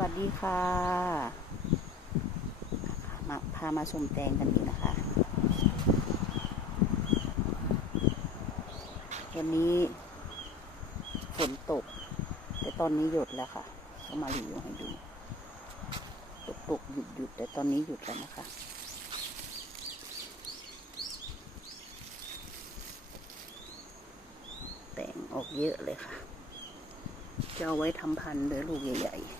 วัสดีค่ะมาพามาชมแตงกันดีกนะคะ วันนี้ฝนตก แต่ตอนนี้หยุดแล้วค่ะก็มารีวิวให้ดู ตกตกหยุดหยุดแต่ตอนนี้หยุดแล้วนะคะแตงออกเยอะเลยค่ะ จะเอาไว้ทำพันธุ์เลยลูกใหญ่ๆ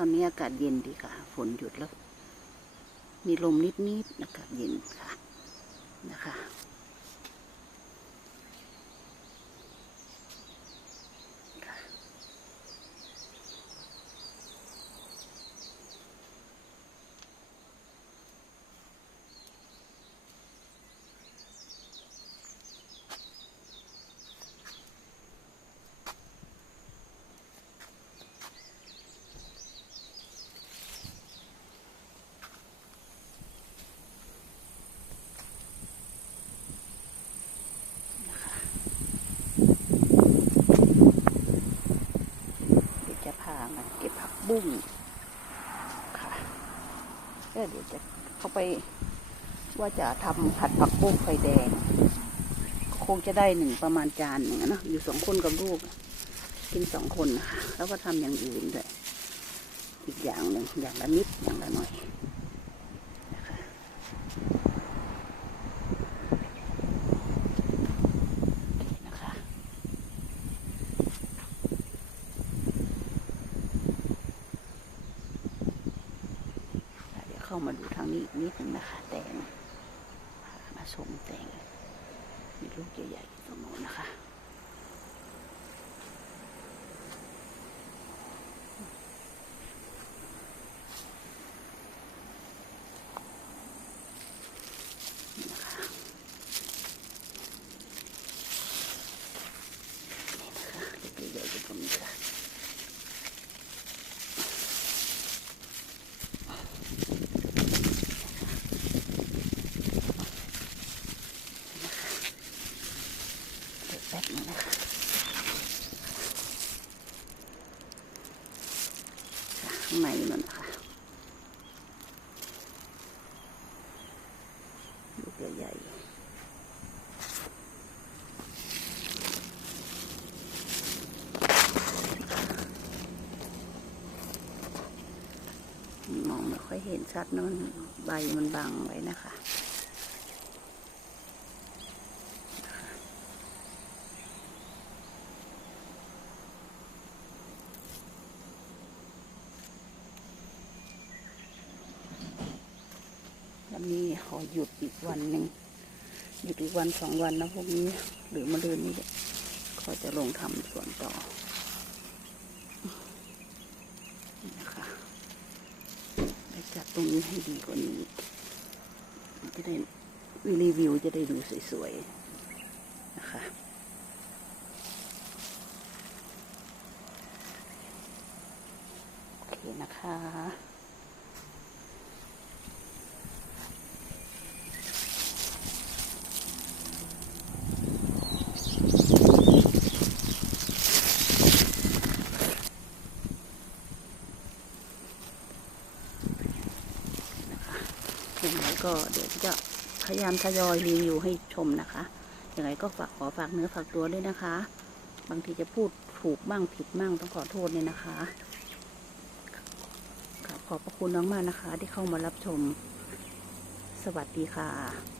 อนนี้อากาศเย็นดีค่ะ ฝนหยุดแล้ว มีลมนิดๆ อากาศเย็นค่ะ นะคะค่ะ เดี๋ยวจะพามาเก็ บผักบุ้งค่ะแล้วเดี๋ยวจะเข้าไปว่าจะทำผัดผักบุ้งไฟแดง คงจะได้หนึ่งประมาณจานหนึ่งนอะอยู่สองคนกับลูก กินสองคนนะคะแล้วก็ทำอย่างอื่นด้วยอีกอย่างหนึ่งอย่างละนิดอย่างละหน่อยนะคะโอเคนะคะ เข้ามาดูทางนี้นิดนึงนะคะ แตงมาชมแตงมีลูกใหญ่ๆตรงโน้นนะคะ นี่นะคะนี่นะคะลูกใหญ่ๆอยู่ตรงนี้ค่ะ เดี๋ยวแป๊บนึงนะคะค่ะ ข้างในนั่นนะคะลูกใหญ่มองไม่ค่อยเห็นชัดนะมันใบมันบังไว้นะคะ นี้ขอหยุดอีกวันหนึ่งหยุดอีกวันสองวันนะพวกนี้ หรือมาเรืนนี้ก็จะลงทำส่วนต่อนะคะได้จัดตรงนี้ให้ดีกว่านี้ จะได้รีวิวจะได้ดูสวยๆนะคะโอเคนะคะ ยังไงก็เดี๋ยวจะพยายามทยอยรีวิวให้ชมนะคะยังไงก็ฝากขอฝากเนื้อฝากตัวด้วยนะคะ บางทีจะพูดถูกบ้างผิดบ้างต้องขอโทษเนี่ยนะคะค่ะขอบพระคุณน้องมากนะคะ ที่เข้ามารับชม สวัสดีค่ะ